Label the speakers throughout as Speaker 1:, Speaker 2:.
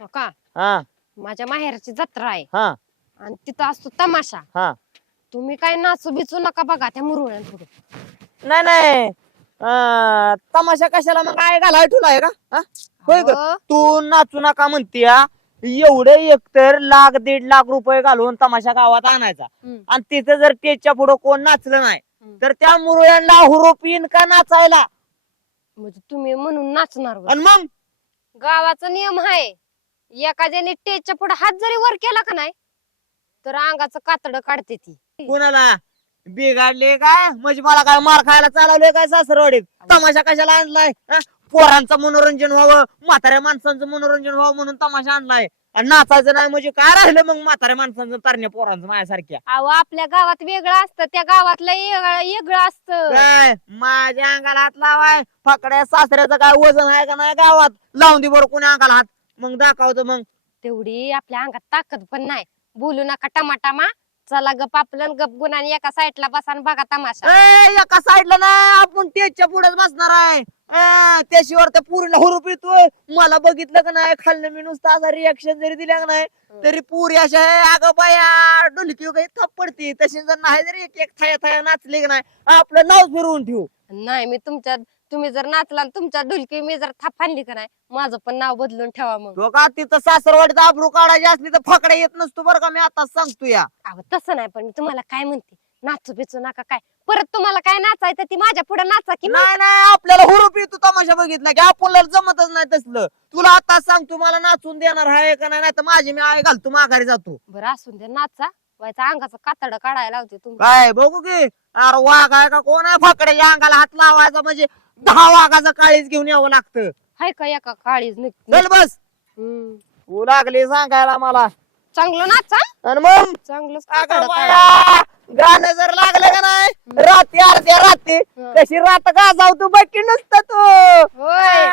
Speaker 1: हो का?
Speaker 2: हा.
Speaker 1: माझ्या माहेरची जत्रा आहे.
Speaker 2: हा.
Speaker 1: आणि तिथं असतो तमाशा.
Speaker 2: हा.
Speaker 1: तुम्ही काय नाचू बिचू नका बघा त्या मुरवळ्यांपुढे.
Speaker 2: नाही नाही. अं, तमाशा कशाला मग? काय घालाय तुला आहे का? हा? होय ग.
Speaker 1: अहो,
Speaker 2: तू नाचू नका म्हणतीया एवढे एकतर लाख दीड लाख रुपये घालून तमाशा गावात आणायचा.
Speaker 1: हम्म.
Speaker 2: आणि तिथं जर स्टेजच्या पुढे कोण नाचलं नाही
Speaker 1: हम्म.
Speaker 2: तर त्या मुरळ्यांना हुरूप येईन का नाचायला?
Speaker 1: म्हणजे तुम्ही म्हणून नाचणार.
Speaker 2: आणि मग?
Speaker 1: गावाचा नियम आहे. एखाद्याने टेजच्या पुढे हात जरी वर केला का नाही तर अंगाचं कातड काढते ती.
Speaker 2: कुणाला? बिघाडले काय म्हणजे मला काय मार खायला चालवले काय सासरवाडीत? तमाशा कशाला आणलाय? हा? पोरांचं मनोरंजन व्हावं म्हाताऱ्या माणसांचं मनोरंजन व्हावं म्हणून तमाशा आणलाय. आणि नाचायचं नाही म्हणजे काय राहिलं मग म्हाताऱ्या माणसांचं तरण्या पोरांचं माझ्यासारख्या?
Speaker 1: अहो आपल्या गावात वेगळं असतं त्या गावातलं वेगळं वेगळं असतं.
Speaker 2: काय? माझ्या अंगाला हात लावाय. फाकड्या सासऱ्याचं काय वजन आहे का नाही गावात? लावून दे बरं कोणी अंगाला हात. मग दाखवतो मग.
Speaker 1: तेवढी आपल्या अंगात ताकद पण नाही. बोलू नका टमाटामा. चला गप आपलं गप गुणाने एका साईडला बसा आणि बघा तमाशा.
Speaker 2: ए, एका साईडला नाही आपण टेजच्या पुढेच बसणार आहे. त्याशिवाय त्या पुरीला हुरूप येतोय. मला बघितलं का नाही खाल्लं मी नुसतं असा रिॲक्शन जरी दिल्या का नाही तरी पुरी अशा आहे अगं बाया डोलकी काही थप पडती तशी जर नाही जरी एक एक थाया थाया नाचली का नाही आपलं नाव फिरवून ठेवू.
Speaker 1: नाही मी तुमच्या तुम्ही जर नाचला आणि तुमच्या ढुलकी मी जर थाप का नाही माझं पण नाव बदलून ठेवा मग.
Speaker 2: तो का तिथं सासरवाडीत आबरू काढायची असली तर फकड्या येत नसतो बरं का मी आता सांगतो या.
Speaker 1: अहो तसं नाही पण मी तुम्हाला काय म्हणते? नाचू बिचू नका काय. परत तुम्हाला काय नाचायचं ती माझ्या पुढे नाचा की मग.
Speaker 2: नाही नाही आपल्याला हुरूप येतो तमाशा बघितला की आपल्याला जमतच नाही तसलं. तुला आता सांगतो मला नाचून देणार आहे का नाही तर माझी मी आय घालतो माघारी जातो.
Speaker 1: बरं असून दे नाचा. व्हायचा अंगाचं कातड काढायला लावते तुम्ही
Speaker 2: काय बघू की. अरे वाघ आहे का कोण आहे? फाकड्याच्या अंगाला हात लावायचा म्हणजे दहा वाघाचं काळीच घेऊन यावं लागतं.
Speaker 1: हाय का एका काळीच
Speaker 2: चल बस. तू लागली सांगायला मला.
Speaker 1: चांगलं नाचा
Speaker 2: आणि मग?
Speaker 1: चांगलं
Speaker 2: अगं बाया, गाणं जर लागलं का नाही? रात्री अर्ध्या रात्री
Speaker 1: हं.
Speaker 2: कशी रात का जाऊ तू बघी नुसतं तू.
Speaker 1: होय.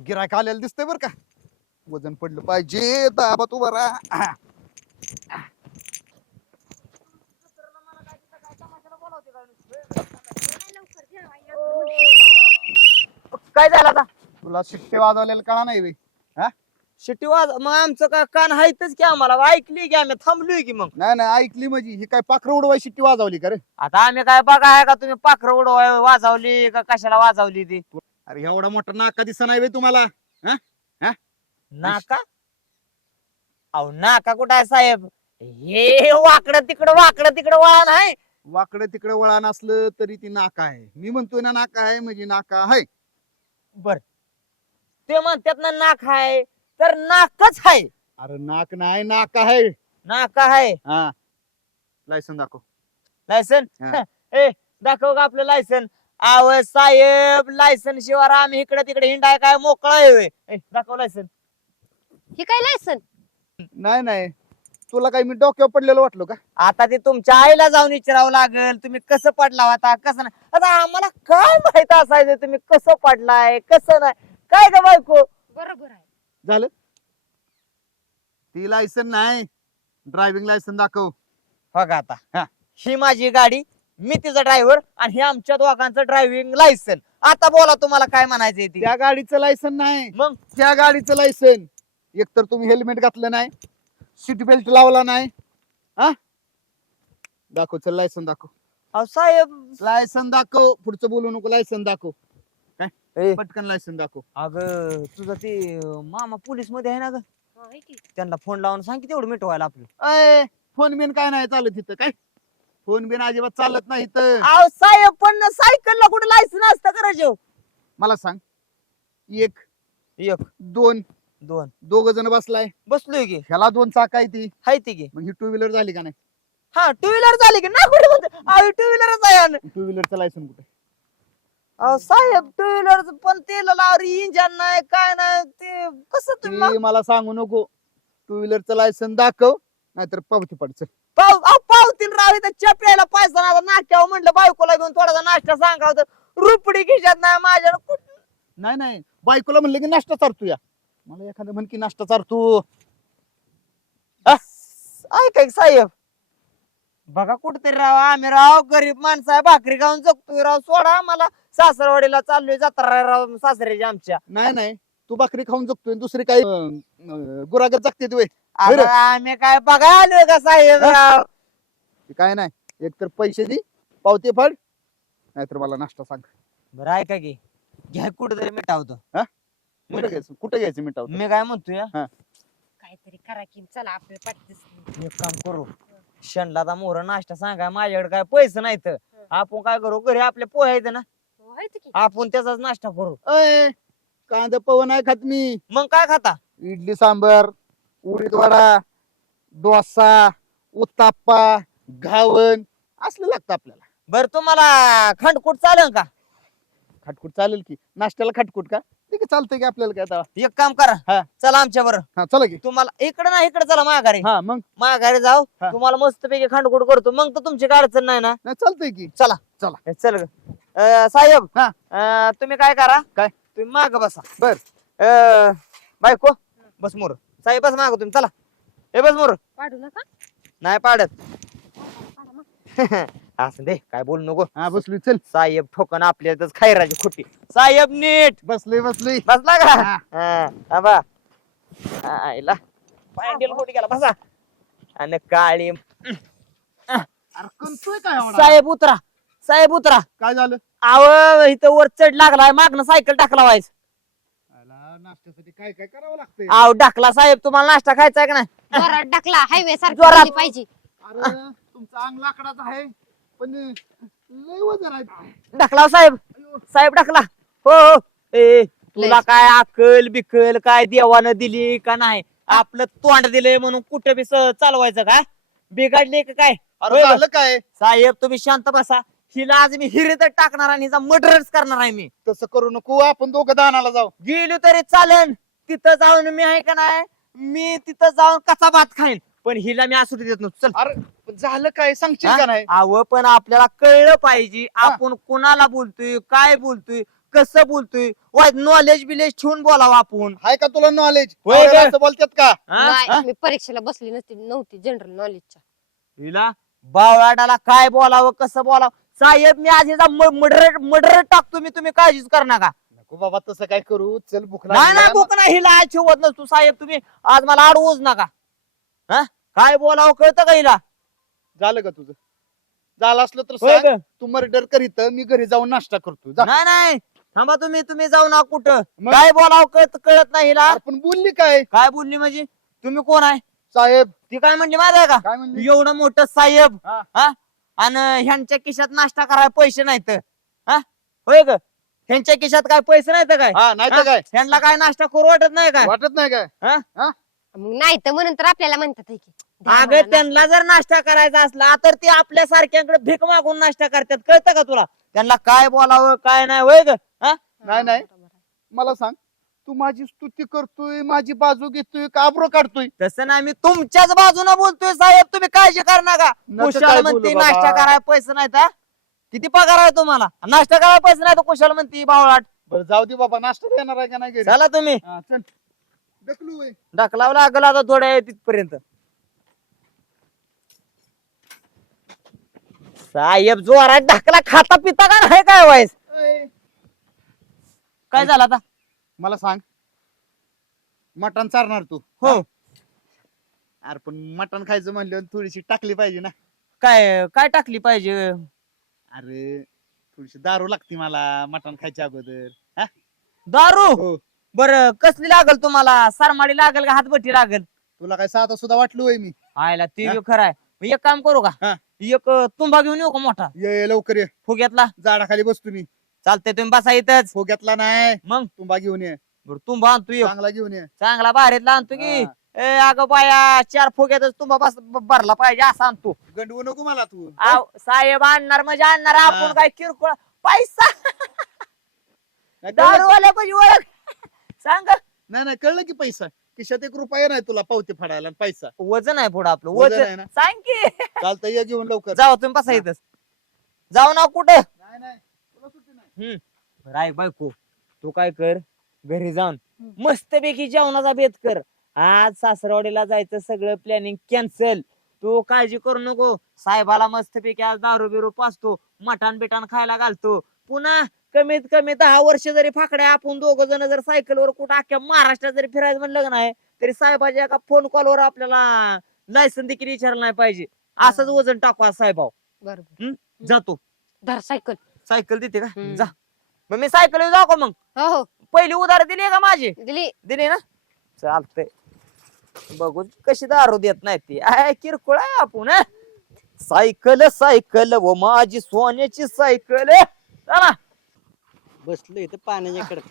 Speaker 3: गिरायक आलेलं दिसतंय बरं का? वजन पडलं पाहिजे दाबा तू बरा
Speaker 2: काय झालं आता?
Speaker 3: तुला शिट्टे वाजवलेलं कळा नाही बे.
Speaker 2: शिट्टी वाज मग आमचं का कान हायतच की आम्हाला? ऐकली की आम्ही थांबलोय की मग.
Speaker 3: नाही नाही ऐकली म्हणजे. ही काय पाखरं उडवाय शिट्टी वाजवली का रे?
Speaker 2: आता आम्ही काय बघा आहे का तुम्ही पाखरं उडवाय वाजवली का कशाला वाजवली ती?
Speaker 3: अरे एवढा मोठा नाका दिसा नाही बे तुम्हाला.
Speaker 2: नाका? अहो नाका कुठं आहे साहेब? हे वाकडं तिकडं वाकडं तिकडं वळण आहे.
Speaker 3: वाकडं तिकडे वळण असलं तरी ती नाका आहे. मी म्हणतोय ना नाका आहे म्हणजे नाका आहे.
Speaker 2: बर. ते म्हणतात ना नाक आहे तर नाकच आहे.
Speaker 3: अरे नाक नाही नाका आहे.
Speaker 2: नाका आहे.
Speaker 3: हा. लायसन दाखव.
Speaker 2: लायसन?
Speaker 3: हा.
Speaker 2: ए दाखव का आपलं लायसन? आव साहेब लायसन शिवाय आम्ही इकडे तिकडे हिंडाय काय? मोकळा आहे. ए, दाखव लायसन.
Speaker 1: ही काय लायसन?
Speaker 3: नाही नाही. तुला काय मी डोक्यावर पडलेलं वाटलो का?
Speaker 2: आता ते तुमच्या आईला जाऊन विचारावं लागेल. तुम्ही कसं पडला होता कसं नाही? आता आम्हाला काय माहीत असायचं तुम्ही कसं पडलाय कसं नाही? काय ग बायको?
Speaker 1: बरोबर आहे.
Speaker 3: झालं? ती लायसन नाही. ड्रायव्हिंग लायसन दाखव.
Speaker 2: बघा आता.
Speaker 3: हा.
Speaker 2: ही माझी गाडी मी तिचा ड्रायव्हर आणि हे आमच्या दोघांचं ड्रायव्हिंग लायसन आता बोला तुम्हाला काय म्हणायचंय ते.
Speaker 3: त्या गाडीचं लायसन नाही.
Speaker 2: मग?
Speaker 3: त्या गाडीचं लायसन एकतर तुम्ही हेल्मेट घातलं नाही. सीट बेल्ट लावला नाही. हा? दाखव चल लायसन दाखव.
Speaker 2: अहो, साहेब.
Speaker 3: लायसन दाखव. पुढचं बोलू नको लायसन दाखव. पटकन लायसन दाखव.
Speaker 2: अगं तुझं ते अं, मामा पोलीसमध्ये आहे ना ग?
Speaker 1: हा.
Speaker 2: त्यांना फोन लावून सांग की तेवढं मिटवायला आपलं.
Speaker 3: अय फोन बिन काय नाही चालत इथं काय? फोन बिन अजिबात चालत नाही इथं.
Speaker 2: अहो साहेब पण सायकलला कुठे लायसन असतं करायचं
Speaker 3: मला सांग. एक
Speaker 2: एक.
Speaker 3: दोन
Speaker 2: दोन.
Speaker 3: दोघ जण बसलाय.
Speaker 2: बसलोय की.
Speaker 3: ह्याला दोन चाक आहे ती.
Speaker 2: हाय ती की.
Speaker 3: मग ही टू व्हीलर झाली का नाही?
Speaker 2: हा टू व्हीलर झाली की. ना कुठे टू व्हीलरच आहे आणि.
Speaker 3: टू व्हीलरचं लायसन कुठे?
Speaker 2: अहो साहेब टू व्हीलर पण तेल लावरी इंजन नाही काय नाही ते कसं तुम्ही
Speaker 3: ती मला सांगू नको. टू व्हीलरचं लायसन दाखव नाहीतर पावती पडच.
Speaker 2: पाव अहो, पावतील राव इथं च्या प्यायला पैसा नाही नाश्त्यावर म्हणलं बायकोला घेऊन थोडासा नाश्ता सांगावं तर. रुपडी खिशात नाही माझ्या कुठं
Speaker 3: नाही नाही. बायकोला म्हणलं की नाश्ता चारतो या मला एखादं म्हण की नाश्ता चारतो
Speaker 2: ऐका की साहेब. बघा कुठतरी राव आम्ही राव गरीब माणसं आहे भाकरी खाऊन जगतोय राव. सोडा मला सासरवाडीला चाललोय जत्रा राव सासऱ्याची आमच्या.
Speaker 3: नाही नाही. तू भाकरी खाऊन जगतोय दुसरी काही गुरागर जगते तू बरं.
Speaker 2: आम्ही काय बघा आलोय का साहेब राव?
Speaker 3: काय नाही. एक तर पैसे दे पावते फड नाहीतर मला नाश्ता सांग.
Speaker 2: बरं ऐका की. घ्या कुठतरी मिटावतो
Speaker 3: कुठे घ्यायचं? कुठे घ्यायचं मिठाव
Speaker 2: मी काय म्हणतोय?
Speaker 1: काहीतरी करा की चला आपले पाठीस
Speaker 2: एक काम करू. शनला मोर नाश्ता सांगाय माझ्याकडे काय पैसे नाहीत. आपण काय करू? घरी आपले पोहे आहेत ना?
Speaker 1: की.
Speaker 2: आपण त्याचाच नाश्ता करू.
Speaker 3: अय कांदा पवन आहे खात मी.
Speaker 2: मग काय खाता?
Speaker 3: इडली सांबर उडीद वडा डोसा उत्ताप्पा घावन असलं लागतं आपल्याला.
Speaker 2: बर तुम्हाला खंडकूट चालेल का?
Speaker 3: खटकूट चालेल की. नाश्त्याला खटकूट का? ठीक आहे चालतंय की आपल्याला काय आता.
Speaker 2: एक काम करा.
Speaker 3: हा.
Speaker 2: चला आमच्या बरं.
Speaker 3: हा चला की.
Speaker 2: तुम्हाला इकडे ना इकडे चला माघारी.
Speaker 3: हा मग.
Speaker 2: माघारी जाऊ.
Speaker 3: हा.
Speaker 2: तुम्हाला मस्त पैकी खंडकूट करतो. मग तर तुमची काय अडचण नाही ना.
Speaker 3: नाही चालतंय की.
Speaker 2: ए, चल ग. अं, साहेब.
Speaker 3: हा.
Speaker 2: अं, तुम्ही काय करा.
Speaker 3: काय?
Speaker 2: तुम्ही माग बसा.
Speaker 3: बर.
Speaker 2: अं, बायको. बस मोर. साहेब बस माग तुम्ही. चला. हे बस मोर.
Speaker 1: पाडू नका.
Speaker 2: नाही पाडत.
Speaker 1: पाडा मग.
Speaker 2: असं दे काय बोलू नको.
Speaker 3: हा बसली चल.
Speaker 2: साहेब ठोकन आपल्यातच खैराची खोटी. साहेब नीट.
Speaker 3: बसली बसली
Speaker 2: बसला का?
Speaker 3: हा.
Speaker 2: हा, हा. आईला पायंडेल खोटी गेला बसा. आणि काळी
Speaker 3: अरे कंतोय काय एवढा?
Speaker 2: साहेब उतरा साहेब उतरा.
Speaker 3: काय झालं?
Speaker 2: आव इथं वर चढ लागलाय मागणं सायकल टाकला व्हायच
Speaker 3: आला, नाश्त्यासाठी काय काय करावं लागतंय?
Speaker 2: आव टाकला साहेब तुम्हाला नाश्ता खायचा का नाही?
Speaker 1: जोरात टाकला हायवे सारखी
Speaker 2: जोरात.
Speaker 1: झाली पाहिजे.
Speaker 3: अरे तुमचं अंग लाकडाचं आहे. पण लय वजन आहे.
Speaker 2: टाकला साहेब. साहेब टाकला हो हो. ए तुला
Speaker 1: लयच.
Speaker 2: काय अकल बिकल काय देवानं दिली का नाही? आपलं तोंड दिलंय म्हणून कुठं बी स- चालवायचं का? बिघडले का काय?
Speaker 3: अरे
Speaker 2: होय का?
Speaker 3: झालं काय?
Speaker 2: साहेब तुम्ही शांत बसा. हिला आज मी हिरेत टाकणार आणि हिचा मर्डरच करणार आहे मी.
Speaker 3: तसं करू नको आपण दोघं दानाला जाऊ.
Speaker 2: गेलो तरी चालेल. तिथं जाऊन मी आहे का नाही? मी तिथं जाऊन कसा भात खाईन. पण हिला मी असू देत नसतो चल.
Speaker 3: अरे पण झालं काय? सांगशील
Speaker 2: हा?
Speaker 3: का नाही?
Speaker 2: अव पण आपल्याला कळलं पाहिजे. आपण कुणाला बोलतोय? काय बोलतोय? कसं बोलतोय? नॉलेज बिलेज ठेवून बोलावं आपण.
Speaker 3: हाय का तुला नॉलेज
Speaker 2: होय ग.
Speaker 3: असं बोलतात का?
Speaker 2: हा?
Speaker 1: नाही मी परीक्षेला बसली नसती नव्हती जनरल नॉलेजच्या
Speaker 2: हिला? बावळाडाला काय बोलावं कसं बोलावं? साहेब मी आज हिचा मर्डर मर्डर टाकतो. मी तुम्ही काळजीच कर नका.
Speaker 3: नको बाबा तसं काय करू? चल भूक
Speaker 2: नाही
Speaker 3: लागली
Speaker 2: नाही. हिला आज ठेवत नसतो साहेब. तुम्ही आज मला अडवूच नका. हा? काय बोलावं कळतं का हिला?
Speaker 3: झालं का तुझं? झालं असलं तर
Speaker 2: होय
Speaker 3: सांग? तू मर्डर करीत मी घरी जाऊन नाश्ता करतो. जा.
Speaker 2: नाही नाही. थांबा तुम्ही तुम्ही जाऊ ना कुठं?
Speaker 3: मग?
Speaker 2: काय बोलावं कळत कळत नाही हिला
Speaker 3: अरे पण बोलली काय?
Speaker 2: काय बोलली म्हणजे? तुम्ही कोण आहे?
Speaker 3: साहेब.
Speaker 2: ती काय म्हणली माहिती आहे का?
Speaker 3: काय म्हणली?
Speaker 2: एवढं मोठं साहेब.
Speaker 3: हा.
Speaker 2: हा? आणि ह्यांच्या खिशात नाश्ता करायला पैसे नाहीत. हा? होय ग. ह्यांच्या खिशात काय पैसे नाहीत काय?
Speaker 3: हा नाही तर? काय?
Speaker 2: ह्यांना काय नाश्ता करू वाटत नाही काय?
Speaker 3: वाटत नाही काय?
Speaker 1: मग नाही तर म्हणून तर आपल्याला म्हणतात आहे की
Speaker 2: अगं त्यांना जर नाश्ता करायचा असला तर ते आपल्या सारख्याकडे भीक मागून नाश्ता करतात. कळतं का तुला? त्यांना काय बोलावं काय नाही होय ग? हा?
Speaker 3: नाही नाही. मला सांग तू माझी स्तुती करतोय माझी बाजू घेतोय का आब्रो काढतोय?
Speaker 2: तसं नाही मी तुमच्याच बाजूने बोलतोय साहेब. तुम्ही काळजी कर नका
Speaker 3: नको
Speaker 2: कुशाल
Speaker 3: काय
Speaker 2: म्हणते
Speaker 3: बाबा.
Speaker 2: नाश्ता करायला पैसे नाहीत हा? किती पगार आहे तुम्हाला? नाश्ता करायला पैसे नाही तर कुशाल म्हणते बावळाट.
Speaker 3: बरं जाऊ दे बाबा नाश्ता देणार आहे का नाही घरी?
Speaker 2: चला तुम्ही.
Speaker 3: हा, चल. ढकलू होय.
Speaker 2: ढकलावं लागल आता थोड्या वेळ तिथपर्यंत. साहेब जोरात ढकला खाता पिता का नाही काय व्हायस
Speaker 3: अय,
Speaker 2: काय झालं आता?
Speaker 3: मला सांग. मटण चारणार तू
Speaker 2: हो.
Speaker 3: अरे पण मटण खायचं म्हणलं थोडीशी टाकली पाहिजे ना.
Speaker 2: काय काय टाकली पाहिजे?
Speaker 3: अरे थोडीशी दारू लागते मला मटण खायच्या अगोदर हा?
Speaker 2: दारू?
Speaker 3: हो.
Speaker 2: बर कसली लागल तुम्हाला? सरमाडी लागल का हातभट्टी लागल?
Speaker 3: तुला काय साधा सुद्धा वाटलो होय मी?
Speaker 2: आयला ते
Speaker 3: हा?
Speaker 2: बी खरं आहे. एक काम करू का?
Speaker 3: हा.
Speaker 2: एक अं, तुंबा घेऊन येऊ का मोठा?
Speaker 3: ये ये लवकर ये.
Speaker 2: फुग्यातला.
Speaker 3: झाडाखाली बस तुम्ही
Speaker 2: चालतंय तुम्ही बसा इथंच.
Speaker 3: फोग्यातला नाही.
Speaker 2: मग?
Speaker 3: तुंबा घेऊन ये.
Speaker 2: बरं तुंबा आणतो एक.
Speaker 3: चांगला घेऊन ये.
Speaker 2: चांगला बाहेरला आणतो की.
Speaker 3: हा.
Speaker 2: ए अगं बाया चार फुग्यातच तुंबा बस भरला पाहिजे असं आणतो.
Speaker 3: गंडवू नको मला तू.
Speaker 2: आव, साहेब आणणार म्हणजे आणणार. आपण
Speaker 3: हा.
Speaker 2: काय किरकोळ पैसा.
Speaker 3: नाही कळलं
Speaker 2: दारूवाल्या पाहिजे ओळख. सांग.
Speaker 3: की- नाही नाही कळलं की पैसा. खिशात एक रुपया नाही तुला पावते फाडायला आणि पैसा.
Speaker 2: वजन आहे पुढं आपलं.
Speaker 3: वजन आहे
Speaker 2: वजन
Speaker 3: ना?
Speaker 2: सांग की.
Speaker 3: चालतं ये घेऊन लवकर.
Speaker 2: जाऊ तुम्ही बसा इथंच. जाऊ ना कुठं?
Speaker 3: नाही नाही. तुला सुट्टी नाही.
Speaker 2: राय बायको तू काय कर? घरी जाऊन मस्तपैकी जेवणाचा बेत कर. आज सासरवाडीला जायचं सगळं प्लॅनिंग कॅन्सल तू काळजी करू नको. साहेबाला मस्तपैकी आज दारू बिरू पाचतो मटण बिटाण खायला घालतो. पुन्हा कमीत कमी दहा वर्ष जरी फाकड्या आपण दोघ जण जर सायकलवर कुठं अख्ख्या महाराष्ट्रात जरी फिरायचं म्हणलं नाही तरी साहेबाच्या एका फोन कॉलवर आपल्याला लायसन देखील विचारलं नाही पाहिजे. असंच वजन टाकू आज साहेबाव.
Speaker 1: बरोबर.
Speaker 2: जातो.
Speaker 1: धर सायकल.
Speaker 2: सायकल देते का?
Speaker 1: हम्म.
Speaker 2: जा. मग मी सायकल जाऊ का मग?
Speaker 1: हो हो.
Speaker 2: पहिली उधार दिली का माझी?
Speaker 1: दिली.
Speaker 2: दिली ना? चालतंय. बघू कशी दारू देत नाही ती. आय किरकोळ आहे आपण हं? सायकल सायकल व माझी सोन्याची सायकल चला.
Speaker 4: बसलो इथं पाण्याच्या कडक.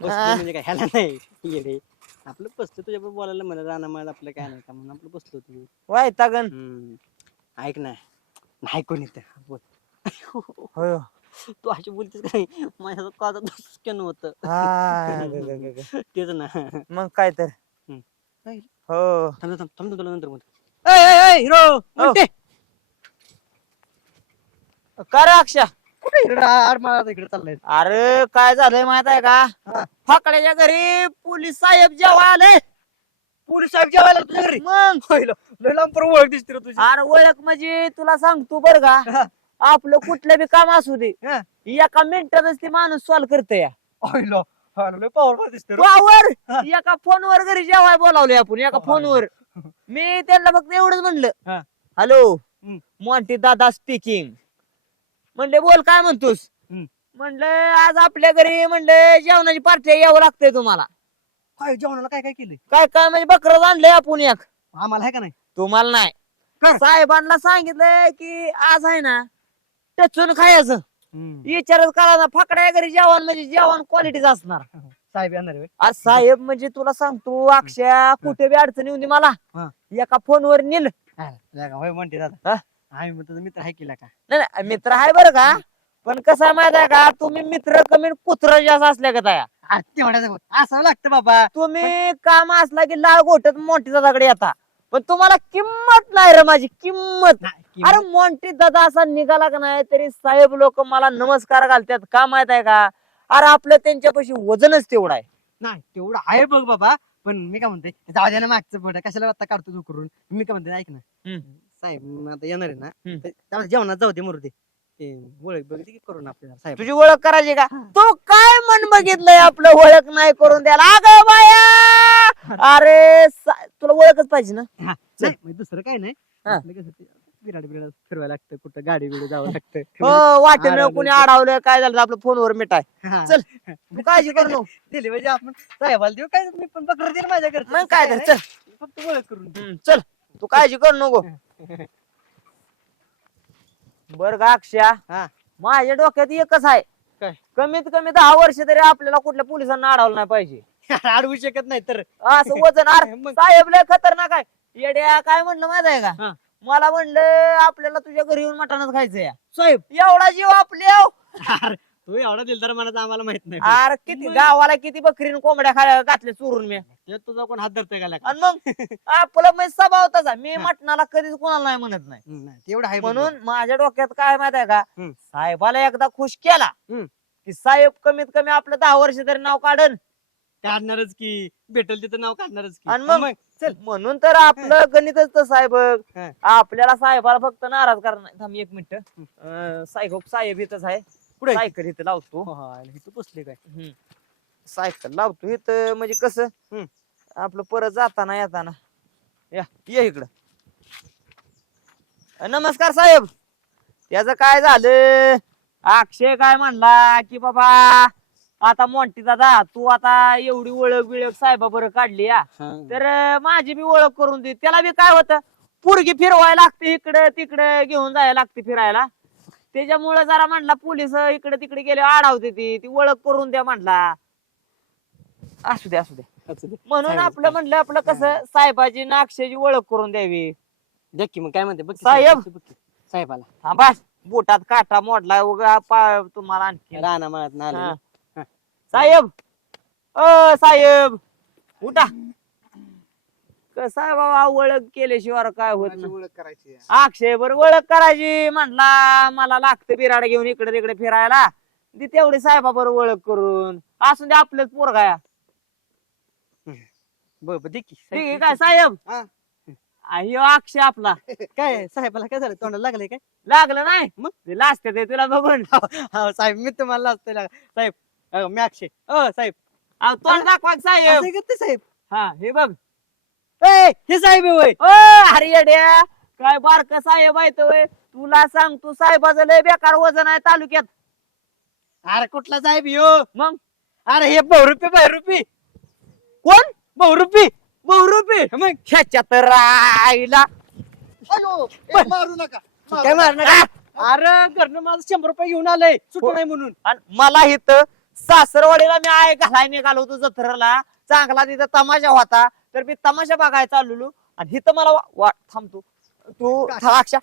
Speaker 2: हा.
Speaker 4: बसलो म्हणजे काय? ह्याला नाही. येडे आपलं बसलो तुझ्याबरोबर बोलायला मला राणा मला आपलं काय नाही का? म्हणून आपलं बसलो तुम्ही.
Speaker 2: वायतागन
Speaker 4: ऐक ना. नाही कोणी तर बोल.
Speaker 2: होय.
Speaker 4: तू अशी बोलतेस काय माझ्या काचा दुसकन होत?
Speaker 2: हा, ग, ग, ग, ग.
Speaker 4: तेच ना.
Speaker 2: मग काय तर.
Speaker 4: हम्म.
Speaker 2: हो.
Speaker 4: थांब थांब थांब तुला नंतर बोल
Speaker 2: हिरो! कर अक्षा
Speaker 4: इकडे चाललाय?
Speaker 2: अरे काय झालंय माहीत आहे का? फाकड्याच्या घरी पोलीस साहेब जेव्हा आले
Speaker 4: पोलीस साहेब जेवायला तुझ्या घरी?
Speaker 2: मग?
Speaker 4: लांब ओळख दिसते रे तुझी.
Speaker 2: अरे ओळख म्हणजे तुला सांगतो बर का? आपलं कुठलं बी काम असू दे
Speaker 4: हा.
Speaker 2: एका मिनिटातच ते माणूस सॉल्व करतोय.
Speaker 4: पॉवर दिसते
Speaker 2: वावर
Speaker 4: हा.
Speaker 2: एका फोनवर घरी जेवाय बोलावलंय आपण एका
Speaker 4: हो,
Speaker 2: फोनवर मी त्यांना फक्त एवढंच
Speaker 4: हा.
Speaker 2: म्हणलं हॅलो
Speaker 4: हम्म.
Speaker 2: मॉन्टी दादा स्पीकिंग म्हणले बोल काय म्हणतोस?
Speaker 4: हम्म.
Speaker 2: म्हणलं आज आपल्या घरी म्हणलं जेवणाची पार्टी यावं लागतंय तुम्हाला.
Speaker 4: काय जेवणाला काय काय केलं
Speaker 2: काय काय म्हणजे बकरं आणलंय आपण एक.
Speaker 4: आम्हाला आहे का नाही?
Speaker 2: तुम्हाला नाही.
Speaker 4: कर.
Speaker 2: साहेबांना सांगितलंय की आज आहे ना टचून खायचं. विचारच करा ना फाकड्या घरी जेवण म्हणजे जेवण क्वालिटीच असणार.
Speaker 4: साहेब येणार आहे
Speaker 2: आज साहेब म्हणजे तुला सांगतो अक्षया कुठे बी अडचण येऊन दे मला.
Speaker 4: हा.
Speaker 2: एका फोनवर नेल.
Speaker 4: हा, जागा होय म्हणते
Speaker 2: हा?
Speaker 4: मग तुझा मित्र आहे केला का?
Speaker 2: नाही नाही, मित्र आहे बरं का पण कसं आहे माहिती आहे का तुम्ही मित्र कमी कुत्र जास्त असल्या का तया?
Speaker 4: आ, असं लागतं बाबा.
Speaker 2: तुम्ही काम असला की लाळ घोटत मोठी दादाकडे येता. पण तुम्हाला किंमत नाही रे माझी किंमत.
Speaker 4: नाही,
Speaker 2: अरे मोंटी दादा असा निघाला का नाही तरी साहेब लोक मला नमस्कार घालतात. का माहीत आहे का? अरे आपलं त्यांच्यापाशी वजनच तेवढं आहे.
Speaker 4: नाही तेवढं आहे बघ बाबा पण मी काय म्हणते जाऊ द्या ना मागचं पड कशाला आता काढतो तू करून मी काय म्हणते ऐक ना.
Speaker 2: हम्म.
Speaker 4: साहेब मग आता येणार आहे ना
Speaker 2: हम्म.
Speaker 4: तर त्याला जेवणात जाऊ दे मरू दे ते ओळख बघ की करून आपल्याला साहेब.
Speaker 2: तुझी ओळख करायची का? तू काय मन बघितलंय आपलं ओळख नाही करून द्यायला? अगं बाया! अरे सा- तुला ओळखच पाहिजे ना?
Speaker 4: नाही म्हणजे दुसरं काय नाही.
Speaker 2: हा.
Speaker 4: आपलं कसं ते बिराड बिराड फिरवायला लागतं कुठं गाडी बिडी जावं लागतं
Speaker 2: हो वाटेल
Speaker 4: अडवलं
Speaker 2: कोणी. अडवलं काय झालं तर आपलं फोनवर मिठाय.
Speaker 4: हा.
Speaker 2: चल. तू काळजी करू नको.
Speaker 4: दिली म्हणजे आपण साहेबाला देऊ काय मी पण बकर देईल माझ्या घरचं
Speaker 2: मग काय तर. चल.
Speaker 4: फक्त ओळख करून दे.
Speaker 2: हम्म, चल. तू काळजी करू नको. बर का अक्षया
Speaker 4: हा.
Speaker 2: माझ्या डोक्यात एकच आहे.
Speaker 4: काय?
Speaker 2: कमीत कमी दहा वर्ष तरी आपल्याला कुठल्या पोलिसांना अडवलं नाही पाहिजे.
Speaker 4: अडवू शकत नाही तर.
Speaker 2: असं वजन
Speaker 4: मग?
Speaker 2: साहेब लय खतरनाक आहे. येड्या काय म्हणलं माहीत आहे
Speaker 4: हा.
Speaker 2: का मला म्हणलं आपल्याला तुझ्या घरी येऊन मटणच खायचं या
Speaker 4: साहेब.
Speaker 2: एवढा जीव आपल्या
Speaker 4: अरे, तू एवढा दिलदार मला आम्हाला माहीत नाही
Speaker 2: अरे किती? गावाला किती बकरीन कोंबड्या खाल्या घातल्या चोरून मी
Speaker 4: ते तुझा कोण हात धरतोय का?
Speaker 2: आणि मग आपलं म्हणजे स्वभाव तसा मी. मटणाला कधीच कोणाला नाही म्हणत नाही
Speaker 4: तेवढं आहे
Speaker 2: म्हणून माझ्या डोक्यात काय माहीत आहे का
Speaker 4: हम्म.
Speaker 2: साहेबाला एकदा खुश केला
Speaker 4: हम्म.
Speaker 2: की साहेब कमीत कमी आपलं दहा वर्ष तरी नाव काढन
Speaker 4: काढणारच की भेटल तिथं नाव काढणारच की
Speaker 2: आणि मग?
Speaker 4: चल
Speaker 2: म्हणून तर आपलं गणितच तसं आहे बघ
Speaker 4: हा.
Speaker 2: आपल्याला साहेबाला फक्त नाराज करणार नाही. थांब एक मिनिट साहेब साहेब इथंच आहे
Speaker 4: कुठे
Speaker 2: सायकल इथं लावतो.
Speaker 4: इथं बसले काय?
Speaker 2: हम्म. सायकल लावतो. इथं म्हणजे कसं?
Speaker 4: हम्म.
Speaker 2: आपलं परत जाताना येताना. या ये इकडं. अ, नमस्कार साहेब. त्याच काय झालं? अक्षय काय म्हणला की बाबा आता मोंटी दादा तू आता एवढी ओळख बिळख साहेबा बरं काढली या. तर अं, माझी बी ओळख करून दे. त्याला बी काय होतं? पुरगी फिरवायला लागते इकडं तिकडं घेऊन जायला लागते फिरायला. त्याच्यामुळे जरा म्हणला पोलीस इकडे तिकडे गेले आडावते ती. ती ओळख करून द्या म्हणला. असू दे असू दे.
Speaker 4: असू दे.
Speaker 2: म्हणून आपलं म्हणलं आपलं कसं साहेबाची ना अक्षयची ओळख करून द्यावी.
Speaker 4: देख की मग काय म्हणते? बघ की
Speaker 2: साहेब.
Speaker 4: बघ की. साहेबाला.
Speaker 2: हा बस. बोटात काटा मोडला उगा पा- तुम्हाला आणखी
Speaker 4: राणा म्हणत ना. आले.
Speaker 2: साहेब! अ साहेब! उठा. कसं आहे बाबा? ओळख केल्याशिवाय काय होत
Speaker 3: कोणाची
Speaker 2: नाही.
Speaker 3: ओळख करायची? आहे?
Speaker 2: अक्षय बर ओळख करायची. म्हणला मला लागतं बिराड घेऊन इकडे तिकडे फिरायला. ती तेवढी साहेबा बरोबर ओळख करून. असून दे आपलंच पोरगाया
Speaker 4: बघ बघ, देख की.
Speaker 2: ठीक आहे काय साहेब?
Speaker 3: हा.
Speaker 2: अयो अक्षय आपला.
Speaker 4: काय साहेबाला काय झालं? तोंडाला लागलंय काय?
Speaker 2: लागलं नाही. मग? ते लाजते ते तुला बघून.
Speaker 4: हो साहेब मी तुम्हाला लाजतोय लागा. साहेब अहो, मी अक्षय. अ साहेब.
Speaker 2: अहो, तोंड दाखवा की साहेब.
Speaker 4: असं करते साहेब?
Speaker 2: हा हे बघ.
Speaker 4: ए, हे साहेब आहे होय
Speaker 2: ओ अरे येड्या काय बारक साहेब आहे तो होय. तुला सांग तू साहेबाचं लय बेकार वजन आहे तालुक्यात.
Speaker 4: अरे कुठला साहेब यो?
Speaker 2: मग?
Speaker 4: अरे हे बहुरूपी बहुरूपी.
Speaker 2: कोण?
Speaker 4: बहुरूपी?
Speaker 2: बहुरूपी.
Speaker 4: मग
Speaker 2: ह्याच्यात राहिला.
Speaker 3: अयो ए, मारू नका मारू
Speaker 4: काय
Speaker 3: नका.
Speaker 4: मारणार अरे घरनं माझं शंभर रुपये घेऊन आलंय. सुटू
Speaker 2: हो.
Speaker 4: नाही म्हणून.
Speaker 2: आणि मला इथं सासरवाडीला मी आय घालाय निघालो होतो जत्रेला. चांगला तिथं तमाशा होता. तर मी तमाशा बघायला चाललेलो आणि इथं मला वा- थांबतो तू. थांब, अक्षा-